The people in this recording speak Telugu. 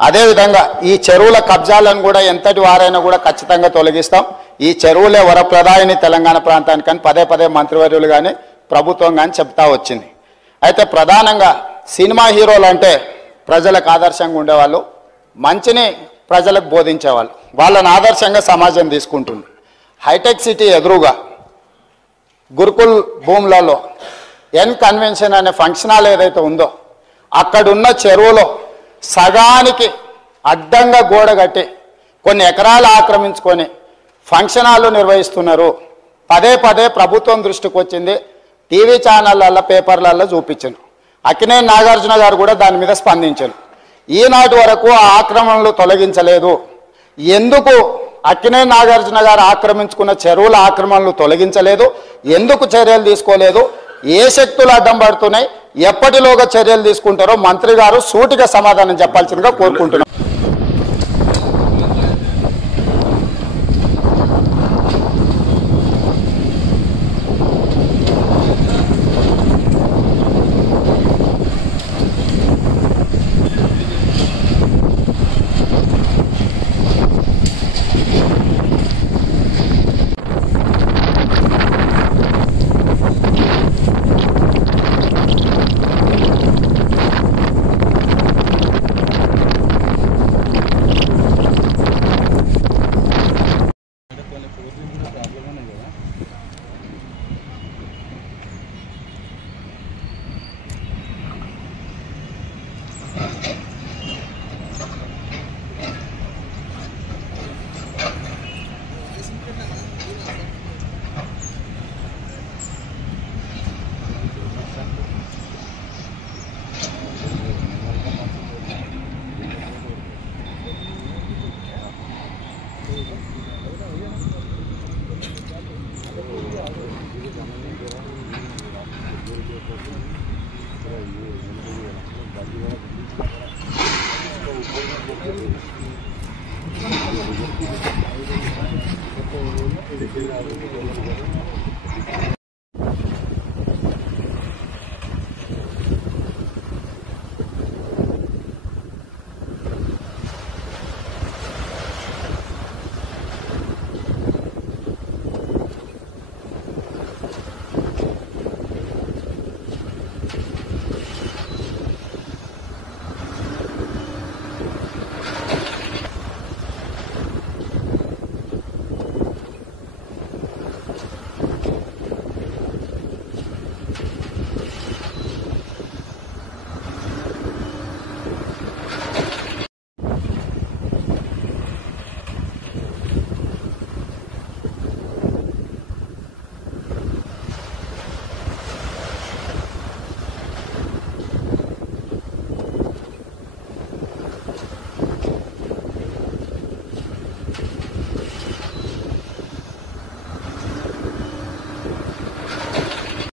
అదేవిధంగా ఈ చెరువుల కబ్జాలను కూడా ఎంతటి వారైనా కూడా ఖచ్చితంగా తొలగిస్తాం. ఈ చెరువులే వరప్రదాయని తెలంగాణ ప్రాంతానికి అని పదే పదే మంత్రివర్యులు కానీ ప్రభుత్వం కానీ చెప్తా వచ్చింది. అయితే ప్రధానంగా సినిమా హీరోలు అంటే ప్రజలకు ఆదర్శంగా ఉండేవాళ్ళు, మంచిని ప్రజలకు బోధించేవాళ్ళు, వాళ్ళని ఆదర్శంగా సమాజం తీసుకుంటుంది. హైటెక్ సిటీ ఎదురుగా గురుకుల్ భూములలో ఎన్ కన్వెన్షన్ అనే ఫంక్షన్ హాల్ ఏదైతే ఉందో అక్కడున్న చెరువులో సగానికి అడ్డంగా గోడ కట్టి కొన్ని ఎకరాలు ఆక్రమించుకొని ఫంక్షన్ హాల్ నిర్వహిస్తున్నారు. పదే పదే ప్రభుత్వం దృష్టికి వచ్చింది, టీవీ ఛానళ్ళల్లో పేపర్లలో చూపించాను. అక్కినేని నాగార్జున గారు కూడా దాని మీద స్పందించారు. ఈనాటి వరకు ఆ ఆక్రమణలు తొలగించలేదు. ఎందుకు అక్కినేని నాగార్జున గారు ఆక్రమించుకున్న చెరువుల ఆక్రమణలు తొలగించలేదు? ఎందుకు చర్యలు తీసుకోలేదు? ఏ శక్తులు అడ్డం పడుతున్నాయి? ఎప్పటిలోగా చర్యలు తీసుకుంటారో మంత్రి గారు సూటిగా సమాధానం చెప్పాల్సిందిగా కోరుకుంటున్నాం. Thank you.